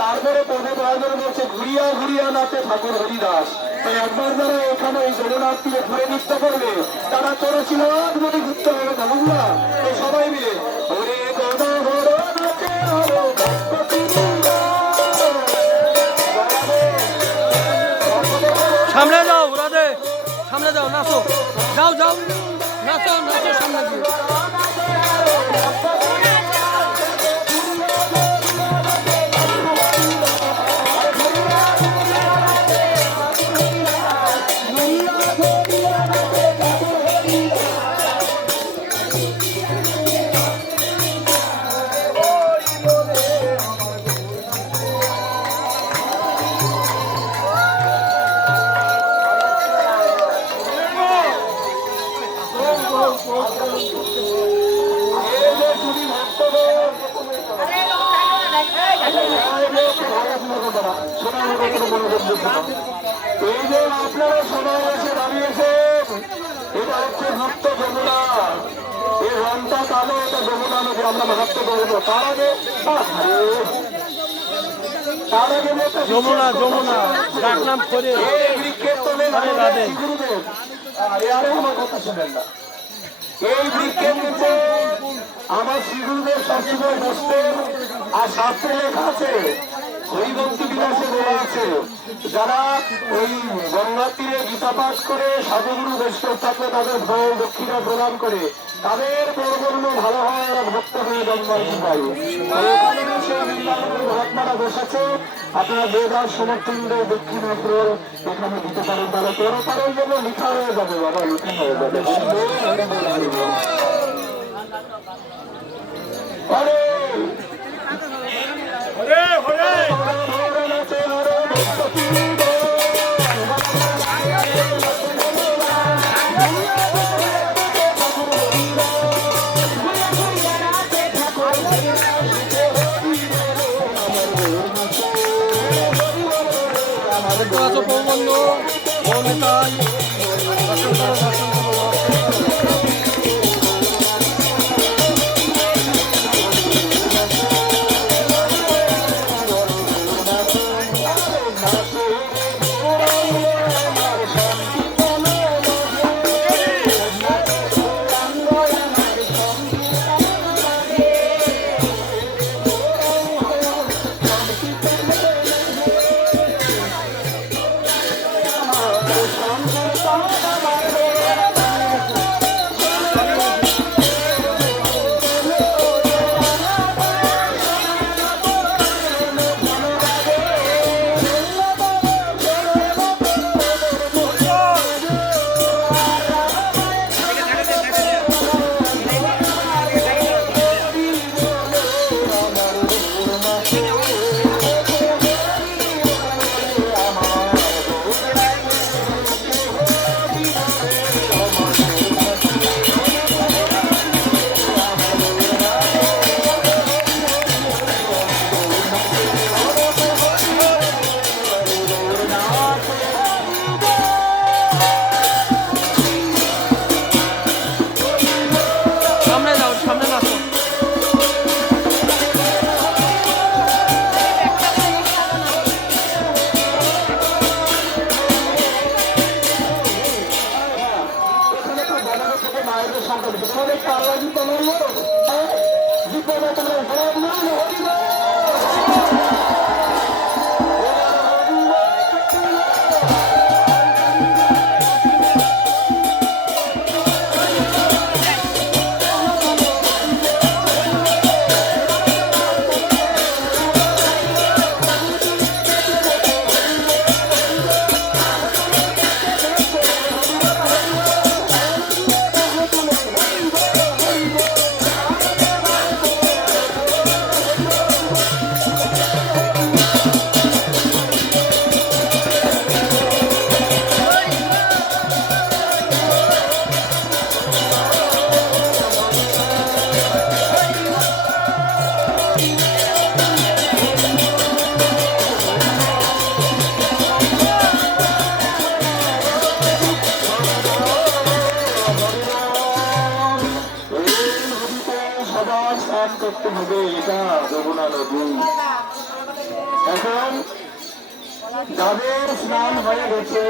তারপরে পদে প্রয়োজন বলছে ঘুরিয়া ঘুরিয়া নাচে ঠাকুর হরিদাস। তাই একবার যারা এখানে এই জগন্নাথ তীরে ঘুরে নৃত্য করবে তারা চড়েছিল যদি ঘুরতে হবে না সবাই মিলে ওরে সামনে যাও রাধে, সামনে যাও, নাচো, যাও যাও, নাচো নাচো, সামনে দিয়ে। এই যে আপনারা সবাই এসে দাঁড়িয়েছেন, এটা হচ্ছে ভক্ত যমুনা। এই রংটা কালো, এটা যমুনা নদী, আমরা ভক্ত করবো। তার আগে যমুনা যমুনা ডাকনাম করে বৃক্ষের তলে গুরুদেব আরে আমার কথা শুনেন না। এই বৃক্ষের নিচে আমার শ্রীগুরুদেব সবসময় বসতেন। আর শাস্ত্রে লেখা আছে, হরিভক্তি বিলাসে বলা আছে, যারা ওই গঙ্গার তীরে গীতা পাঠ করে সাধুগুরু বৈষ্ণব থাকলে তাদের ভয় দক্ষিণা প্রদান করে তাদের পরবর্ণ ভালো হয়, ওরা ভক্ত হয়ে জন্মাইতে পারে। সেই বৃন্দাবনের মহাত্মারা বসেছে, আপনারা বেদার সমর্থনদের দক্ষিণা এখানে দিতে পারেন, তাহলে পরপারের জন্য লিখা হয়ে যাবে, বাবা লিখা হয়ে যাবে। সামনে যাও, সামনে নাচো। এখানে তো বাজারে থেকে মায়েদের সংখ্যা বেশি তোমাদের পাড়া দিতে বলবো বিপদে তোমরা ঘোরার নাম হরিব স্নান করতে হবে। এটা যমুনা নদী। এখন যাদের স্নান হয়ে গেছে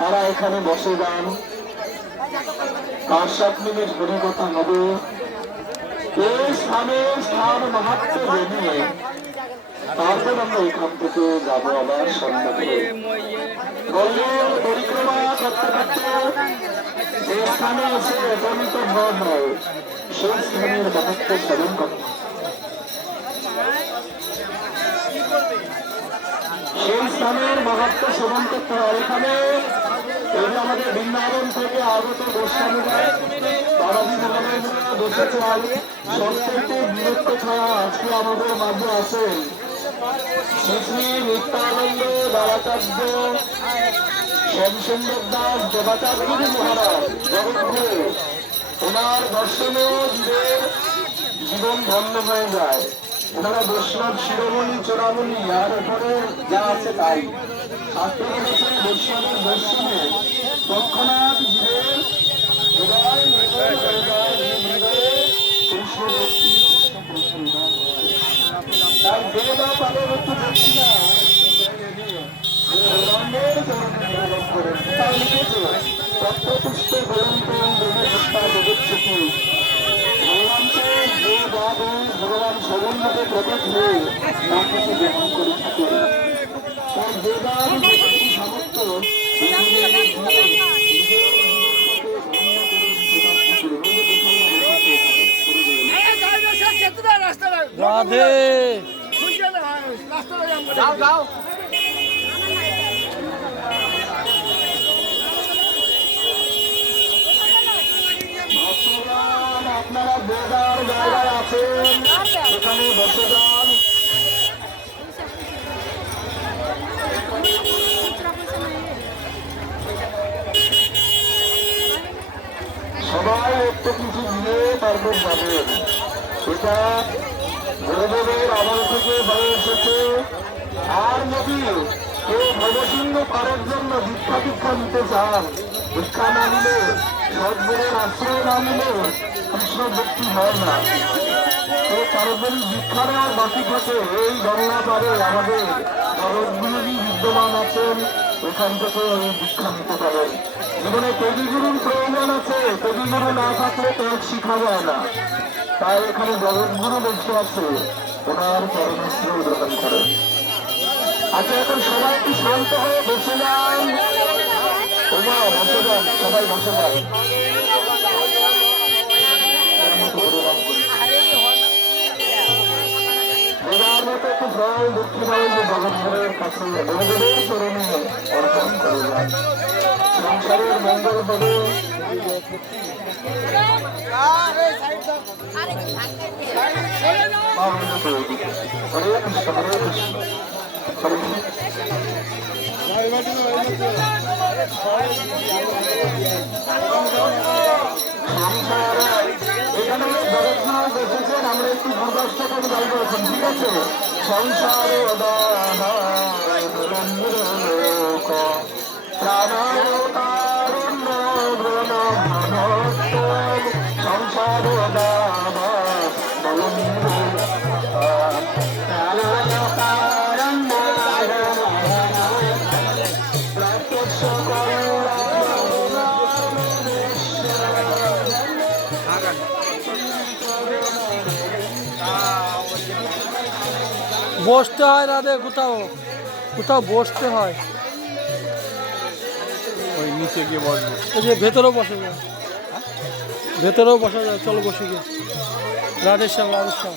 তারা এখানে বসে যান, 5-7 মিনিট ধরে কথা হবে। এই স্থান মাহাত্ম্য জেনে তারপর আমরা এখান থেকে যাবো আবার সন্ধ্যাতে পরিক্রমা করতে করতে যে স্থানে এসে উপনীত হওয়া হয় সেই স্থানের মাহাত্ম্য স্মরণ করতে, সেই স্থানের মাহাত্ম্য স্মরণ করতে হয়। এখানে এই যে আমাদের বৃন্দাবন থেকে আগত গোস্বামীরা তারাবি মহারাজ বসেছে, সবচেয়ে বিরক্ত ছাড়া আজকে আমাদের মাঝে আছেন শ্রী নিত্যানন্দ দ্বারাচার্য শ্যামসুন্দর দাস দেবাচার্যজি মহারাজ জগৎগুরু। ওনার দর্শনে জীবন ধন্য হয়ে যায়। ওনারা বৈষ্ণব শিরোমণি চূড়ামণি, আর এখানে যা আছে তাই শাস্ত্র বলেছে বৈষ্ণবের দর্শনে তৎক্ষণাৎ জীবের হৃদয় নির্মল হয়ে যায়, হৃদয়ে কৃষ্ণ ভক্তি তাই দেব পালন একটু দেখছি না তত্ত্বপুষ্ট গ্রন্থ ভগবান সবন্নকে প্রকট হয়ে তার কাছে গ্রহণ করে থাকে। তার দেবাদি জগৎটি সমস্ত রাধে যাও যাও। আপনারা দেবার জায়গায় আছেন, সেখানে বসে যান। সবাই একটু কিছু নিয়ে তারপর যাবেন। এটা গুরুদেবের আমল থেকে হয়ে এসেছে। আর যদি কেউ ভবসিংহ পারের জন্য দীক্ষা নিতে চান, দীক্ষা না নিলে সদ্গুরুর আশ্রয় না নিলে কৃষ্ণ ভক্তি হয় না। এই পারস্পরিক দীক্ষা নেওয়ার বাকি থাকে এই গঙ্গা পারে আমাদের জগৎগুরুজি বিদ্যমান আছেন, এখান থেকে এই দীক্ষা নিতে পারেন। জীবনে কবিগুরুর প্রয়োজন আছে, কবিগুরু না থাকলে ত্যাগ শিখা যায় না। তাই এখানে জগৎগুরু বসে আছে, ওনার পরমেশ্বর গ্রহণ করেন। আচ্ছা, এখন সবাই একটু শান্ত হয়ে বসে যান। ওমা বসে যান, সবাই বসে যান। এবার মতো একটু জল দক্ষিণায় যে জগৎগুরুর কাছে গুরুদেবের চরণে অর্পণ করে যান। সংসারের মঙ্গল হবে। হরে কৃষ্ণ হরে কৃষ্ণ। এখানে জগৎগুরু বসেছেন, আমরা একটু দুর্গাষ্টকের গাইব এখন, ঠিক আছে? সংসারে সংসারে বসতে হয় রাধে, কোথাও কোথাও বসতে হয়। ওই নিচে গিয়ে বসবো। এই যে ভেতরেও বসা যায়, ভেতরেও বসা যায়। চলো বসে গিয়ে রাধের শ্যাম রাধের শ্যাম।